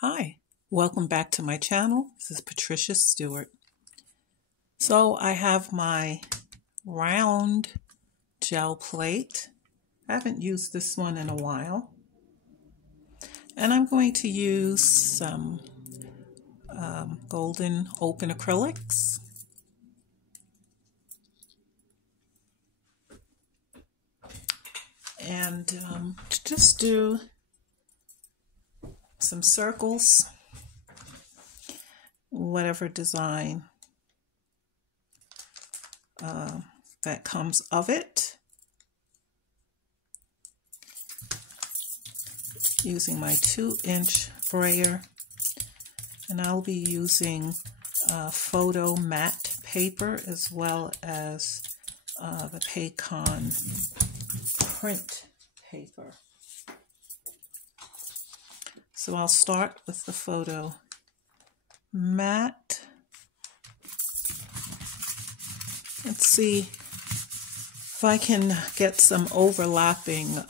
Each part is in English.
Hi, welcome back to my channel. This is Patricia Stuart. So I have my round gel plate. I haven't used this one in a while. And I'm going to use some golden open acrylics. And just do some circles, whatever design that comes of it, using my 2-inch brayer, and I'll be using photo matte paper as well as the Pacon print paper. So I'll start with the photo matte. Let's see if I can get some overlapping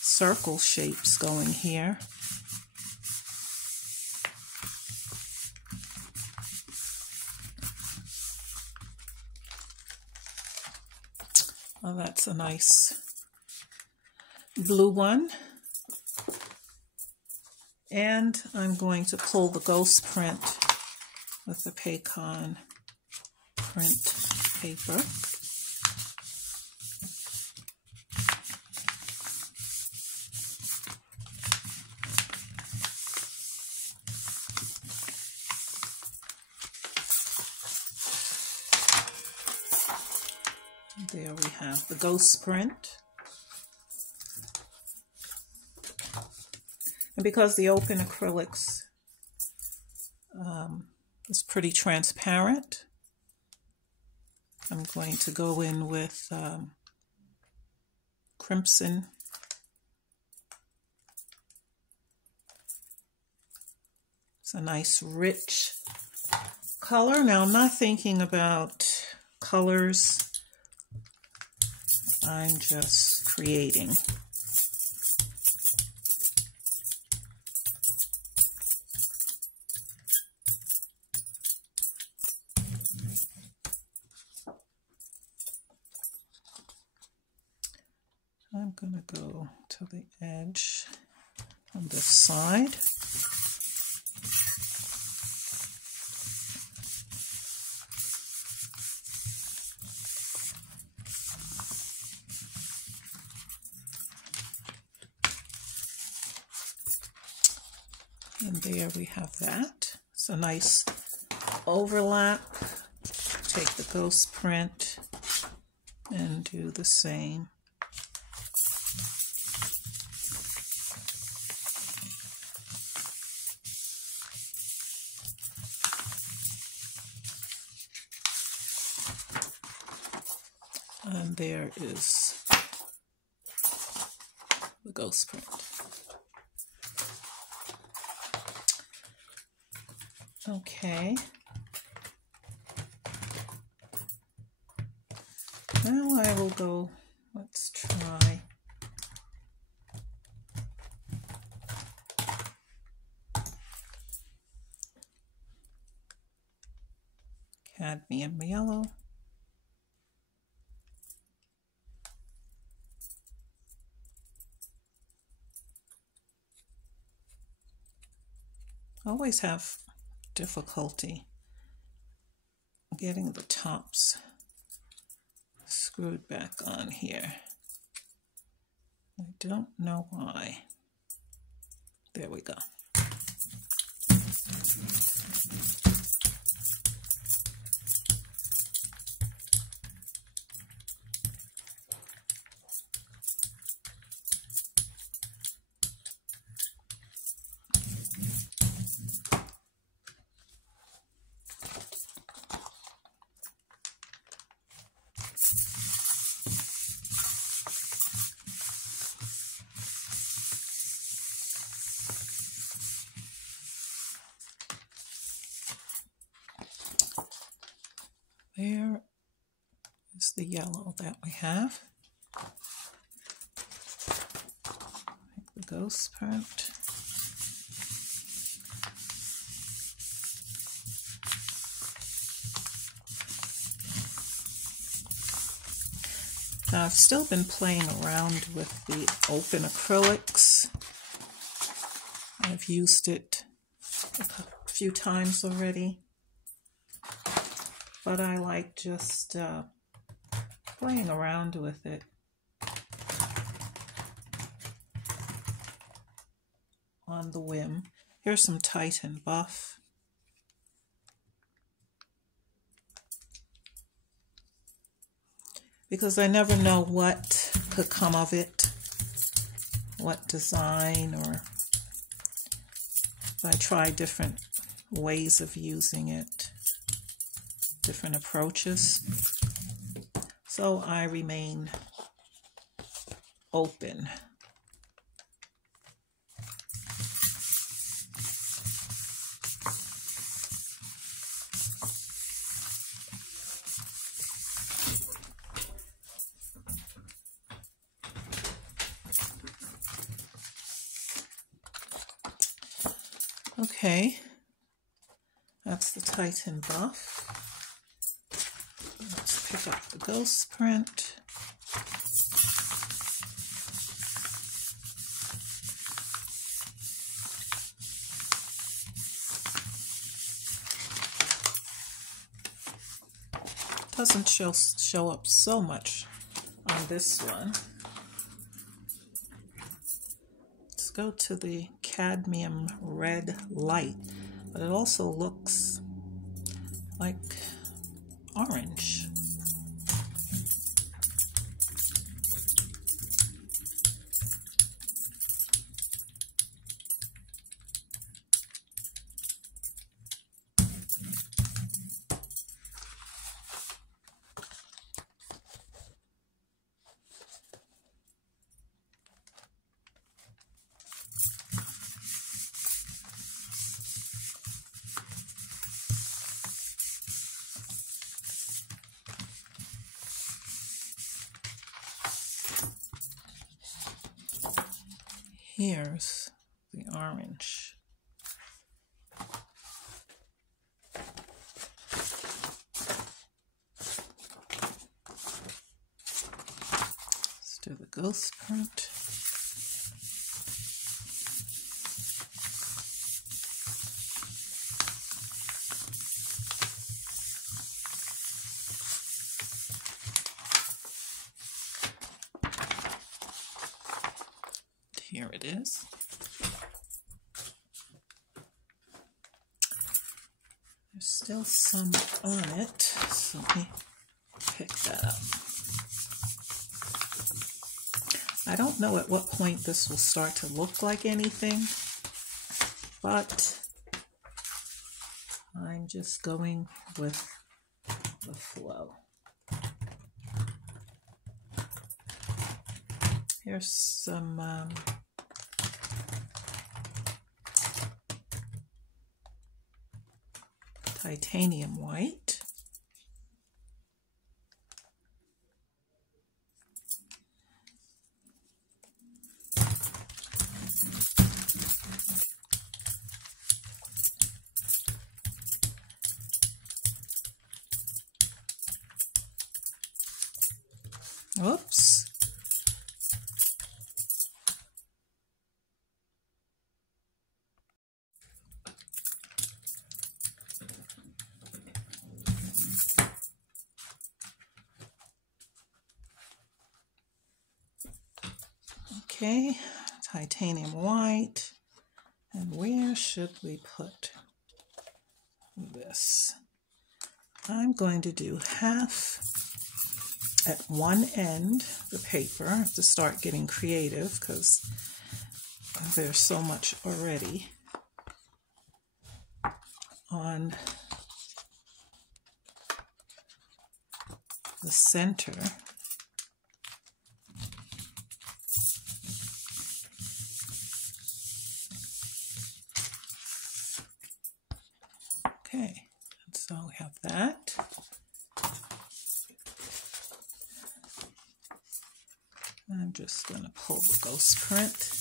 circle shapes going here. Oh, that's a nice blue one. And I'm going to pull the ghost print with the Pacon print paper. And there we have the ghost print. And because the open acrylics is pretty transparent, I'm going to go in with crimson. It's a nice rich color. Now I'm not thinking about colors, I'm just creating. I'm going to go to the edge on this side. And there we have that. It's a nice overlap. Take the ghost print and do the same. And there is the ghost print. Okay. Now I will go, let's try. Cadmium yellow. I always have difficulty getting the tops screwed back on here. I don't know why. There we go. There is the yellow that we have. Take the ghost print. Now I've still been playing around with the open acrylics. I've used it a few times already, but I like just playing around with it. On the whim. Here's some Titan Buff. Because I never know what could come of it, what design, or if I try different ways of using it, different approaches. So I remain open. Okay, that's the Titan Buff. Let's pick up the ghost print. Doesn't show up so much on this one. Let's go to the cadmium red light, but it also looks like orange. Here's the orange. Let's do the ghost print. Here it is. There's still some on it, so let me pick that up. I don't know at what point this will start to look like anything, but I'm just going with the flow. Here's some titanium white. Whoops. Okay, titanium white. And where should we put this? I'm going to do half at one end, the paper. I have to start getting creative because there's so much already on the center. Okay, so we have that. I'm just going to pull the ghost print.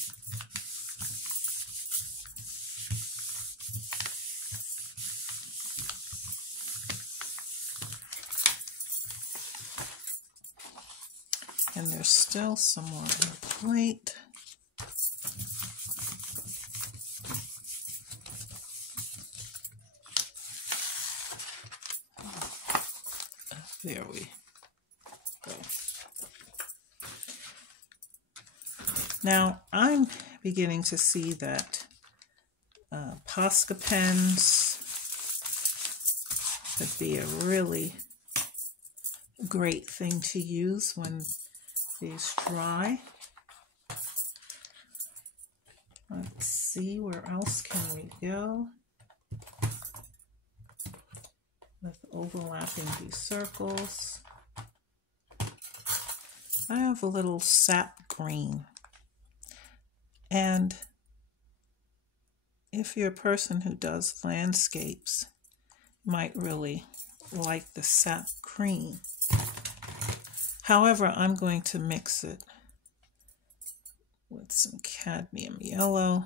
And there's still some more on the plate. There we go. Now I'm beginning to see that Posca Pens could be a really great thing to use when these dry. Let's see, where else can we go with overlapping these circles? I have a little sap green, and if you're a person who does landscapes, you might really like the sap green. However, I'm going to mix it with some cadmium yellow.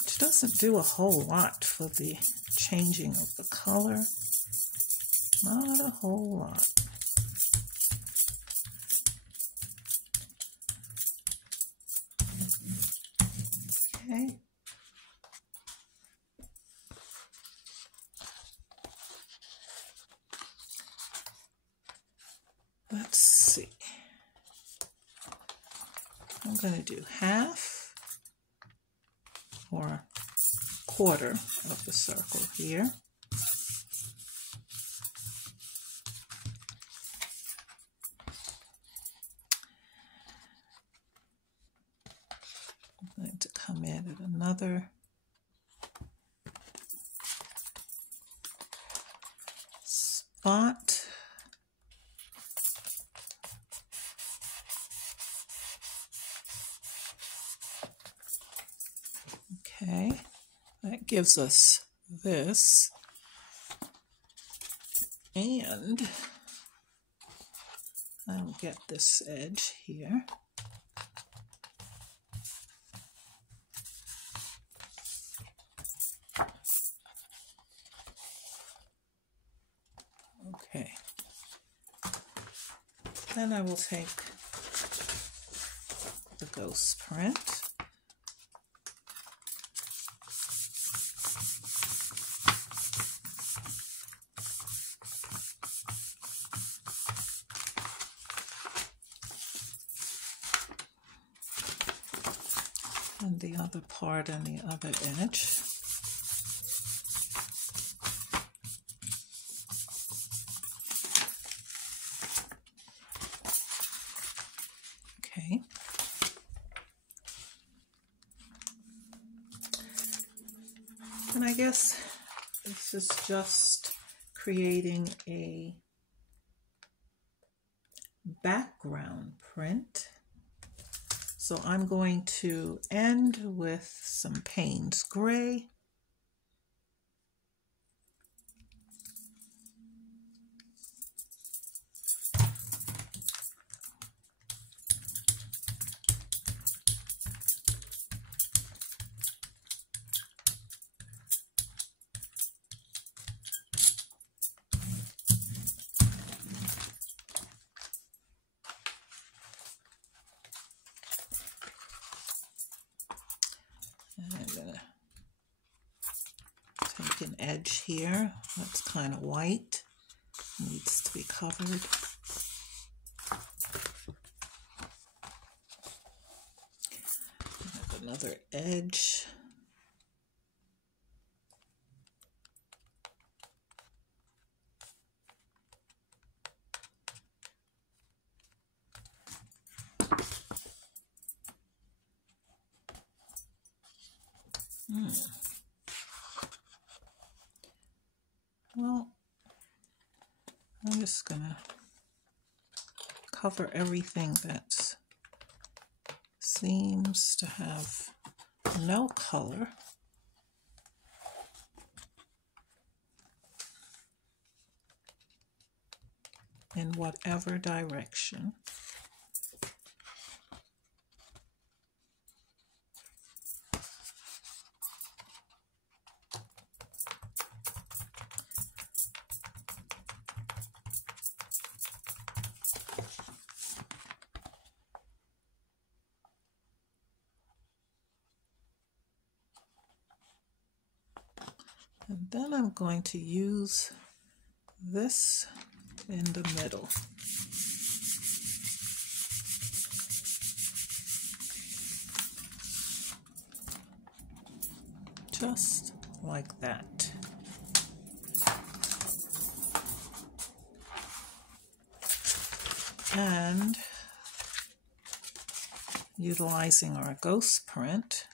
Which doesn't do a whole lot for the changing of the color. Not a whole lot. Okay. Let's see. I'm going to do half or quarter of the circle here. I'm going to come in at another spot. Okay, that gives us this, and I'll get this edge here. Okay, then I will take the ghost print. And the other part on the other edge. Okay. And I guess this is just creating a background print. So I'm going to end with some Payne's Gray. An edge here that's kind of white, needs to be covered. Have another edge. Well, I'm just gonna cover everything that seems to have no color. In whatever direction. And then I'm going to use this in the middle. Just like that. And utilizing our ghost print,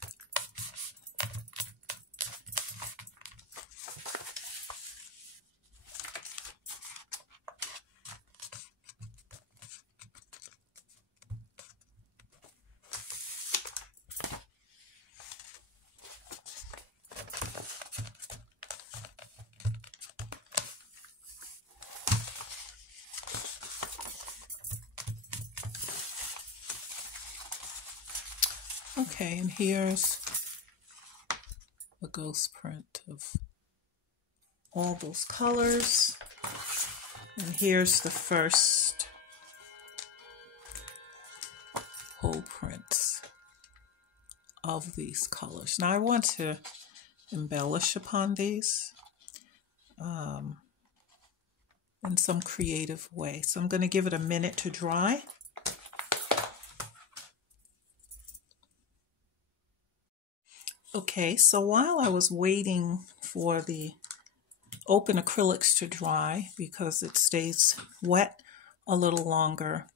okay, and here's a ghost print of all those colors. And here's the first whole prints of these colors. Now I want to embellish upon these in some creative way. So I'm going to give it a minute to dry. Okay, so while I was waiting for the open acrylics to dry, because it stays wet a little longer,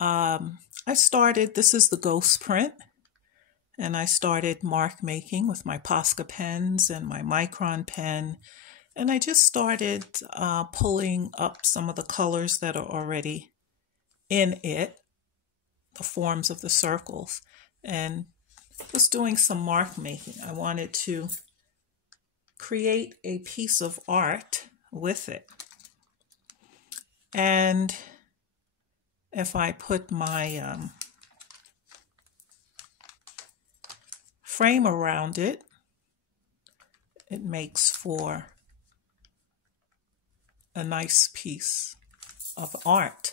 I started, this is the ghost print, and I started mark making with my Posca pens and my Micron pen, and I just started pulling up some of the colors that are already in it, the forms of the circles, and was doing some mark making. I wanted to create a piece of art with it. And if I put my frame around it, it makes for a nice piece of art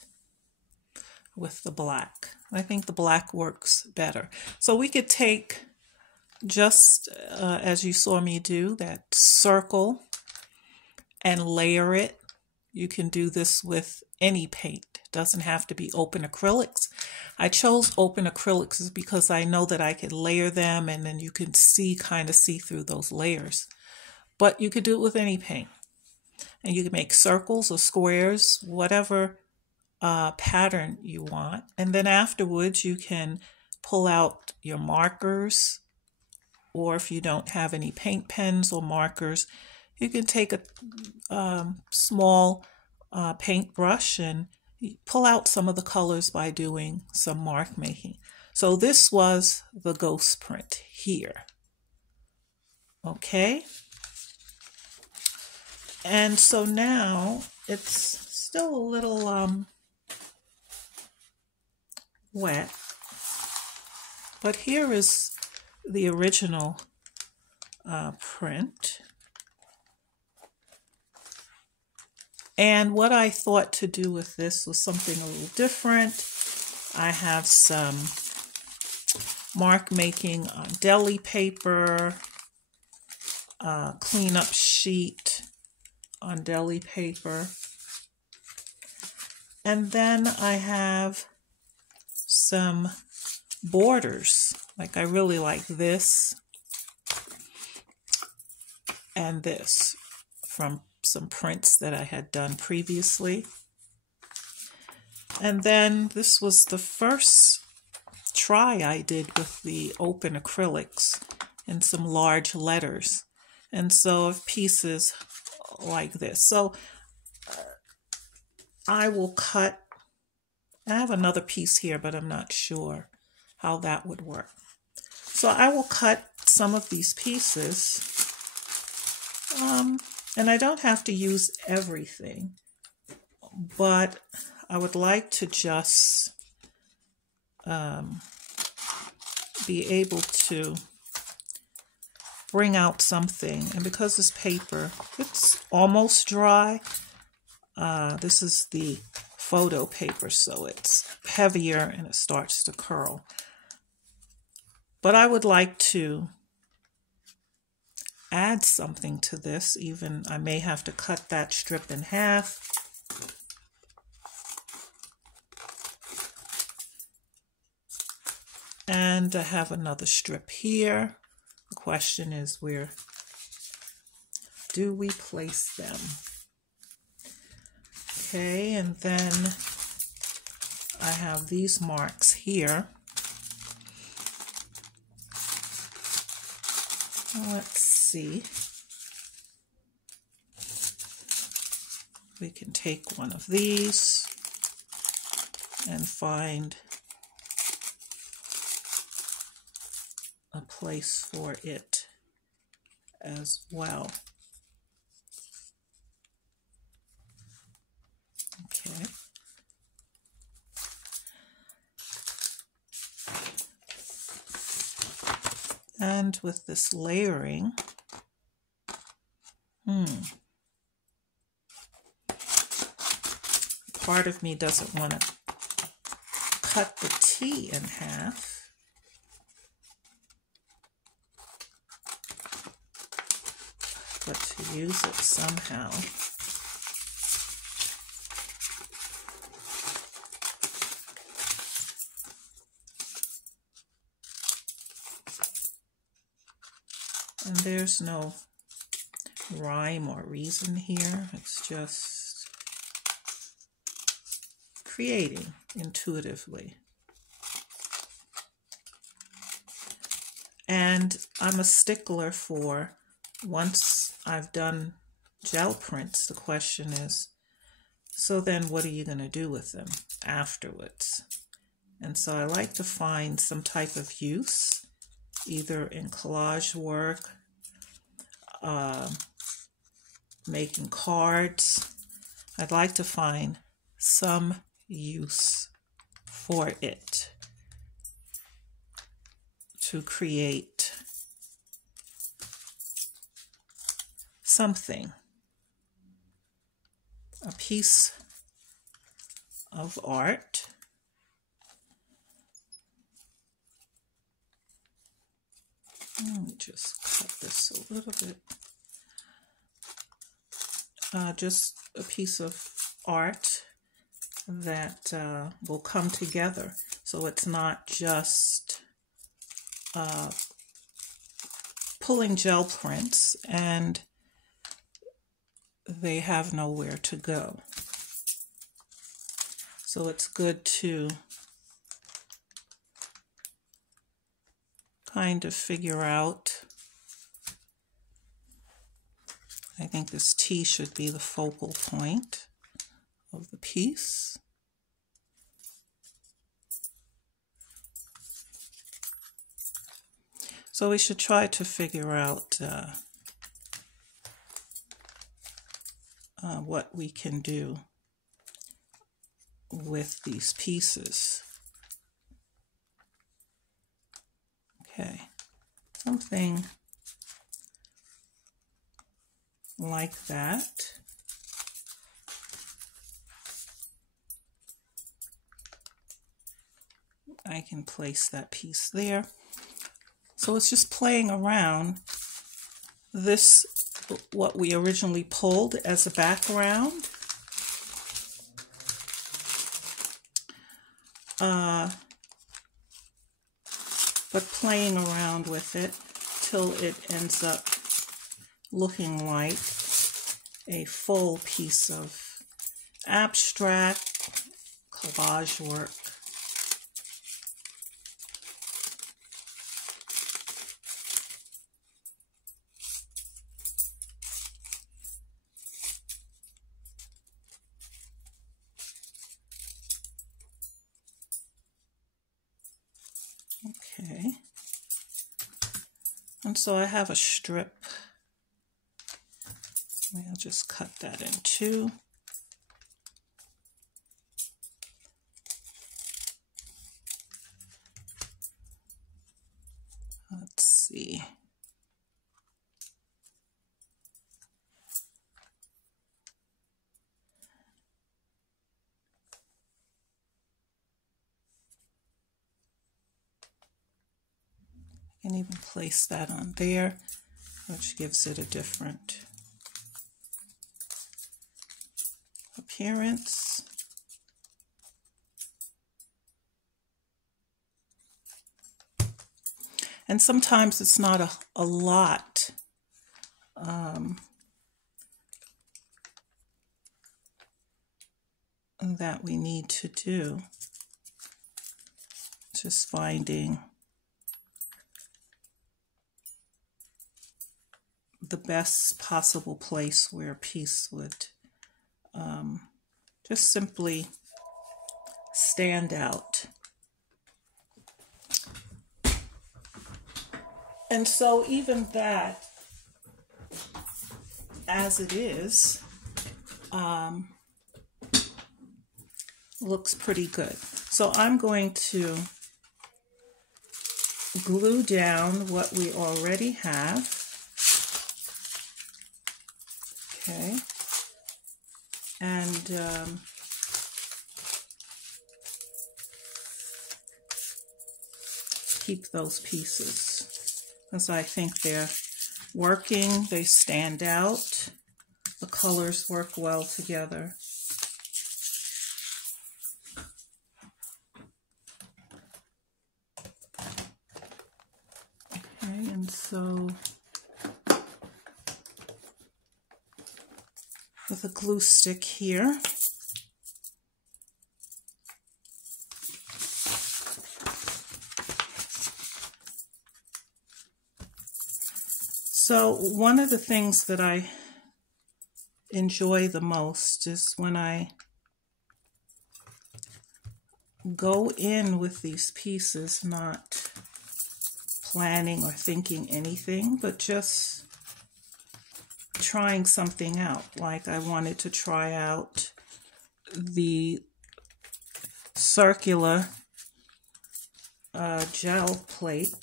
with the black. I think the black works better. So we could take, just as you saw me do, that circle and layer it. You can do this with any paint. It doesn't have to be open acrylics. I chose open acrylics because I know that I could layer them and then you can kind of see through those layers. But you could do it with any paint. And you can make circles or squares, whatever pattern you want. And then afterwards you can pull out your markers, or if you don't have any paint pens or markers, you can take a small paintbrush and pull out some of the colors by doing some mark making. So this was the ghost print here. Okay. And so now it's still a little wet, but here is the original print. And what I thought to do with this was something a little different. I have some mark making on deli paper, cleanup sheet on deli paper. And then I have some borders. Like I really like this and this from some prints that I had done previously. And then this was the first try I did with the open acrylics in some large letters. And so of pieces like this. So I will cut, I have another piece here, but I'm not sure how that would work. So I will cut some of these pieces, and I don't have to use everything, but I would like to just be able to bring out something. And because this paper, it's almost dry, this is the photo paper, so it's heavier and it starts to curl. But I would like to add something to this. Even I may have to cut that strip in half. And I have another strip here. The question is, where do we place them? Okay, and then I have these marks here. Let's see. We can take one of these and find a place for it as well. Okay. And with this layering, part of me doesn't want to cut the T in half. But to use it somehow. And there's no rhyme or reason here. It's just creating intuitively. And I'm a stickler for, once I've done gel prints, the question is, so then what are you going to do with them afterwards? And so I like to find some type of use, either in collage work, making cards. I'd like to find some use for it to create something, a piece of art. Let me just cut this a little bit. Just a piece of art that will come together. So it's not just pulling gel prints and they have nowhere to go. So it's good to kind of figure out. I think this T should be the focal point of the piece. So we should try to figure out what we can do with these pieces. Okay, something like that. I can place that piece there. So it's just playing around. This, what we originally pulled as a background. But playing around with it till it ends up looking like a full piece of abstract collage work. Okay, and so I have a strip. I'll just cut that in two. Let's see. I can even place that on there. which gives it a different appearance. And sometimes it's not a lot that we need to do. Just finding the best possible place where a piece would just simply stand out. And so even that, as it is, looks pretty good. So I'm going to glue down what we already have. Okay. And keep those pieces because I think they're working, they stand out, the colors work well together. Okay, and so with a glue stick here, so one of the things that I enjoy the most is when I go in with these pieces, not planning or thinking anything, but just trying something out. Like I wanted to try out the circular gel plate,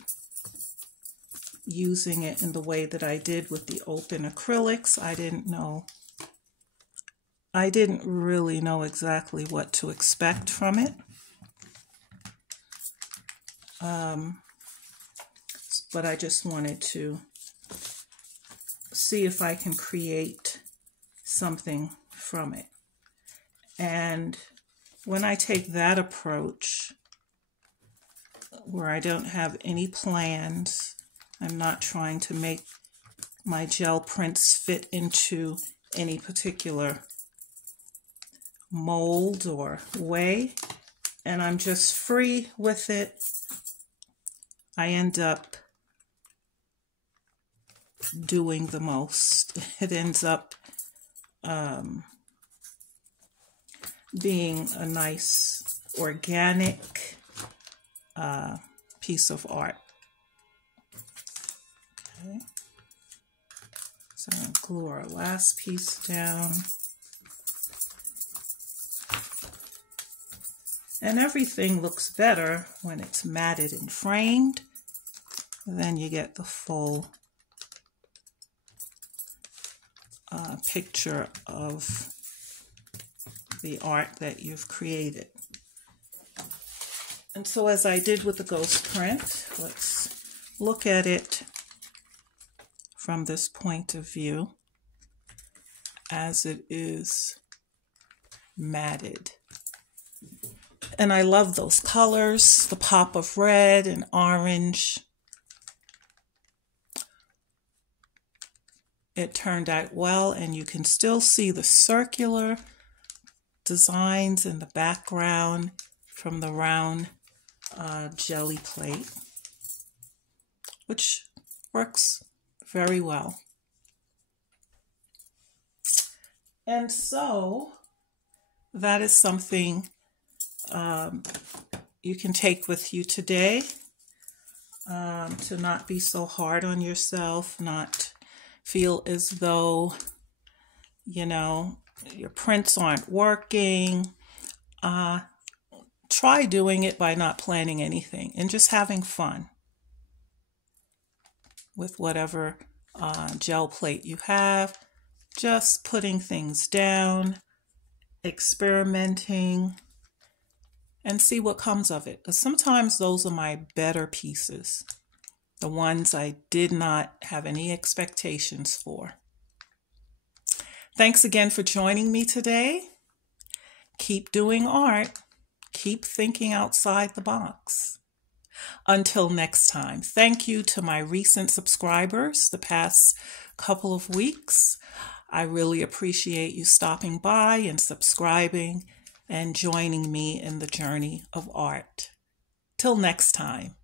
using it in the way that I did with the open acrylics. I didn't really know exactly what to expect from it. But I just wanted to see if I can create something from it. And when I take that approach, where I don't have any plans, I'm not trying to make my gel prints fit into any particular mold or way, and I'm just free with it, I end up doing the most. It ends up being a nice organic piece of art. Okay, so I'm going to glue our last piece down. And everything looks better when it's matted and framed. Then you get the full picture of the art that you've created. And so as I did with the ghost print, let's look at it from this point of view as it is matted. And I love those colors, the pop of red and orange. It turned out well, and you can still see the circular designs in the background from the round jelly plate, which works very well. And so that is something you can take with you today, to not be so hard on yourself, not feel as though, you know, your prints aren't working. Try doing it by not planning anything and just having fun with whatever gel plate you have, just putting things down, experimenting, and see what comes of it. Because sometimes those are my better pieces. the ones I did not have any expectations for. Thanks again for joining me today. Keep doing art. Keep thinking outside the box. Until next time, thank you to my recent subscribers the past couple of weeks. I really appreciate you stopping by and subscribing and joining me in the journey of art. Till next time.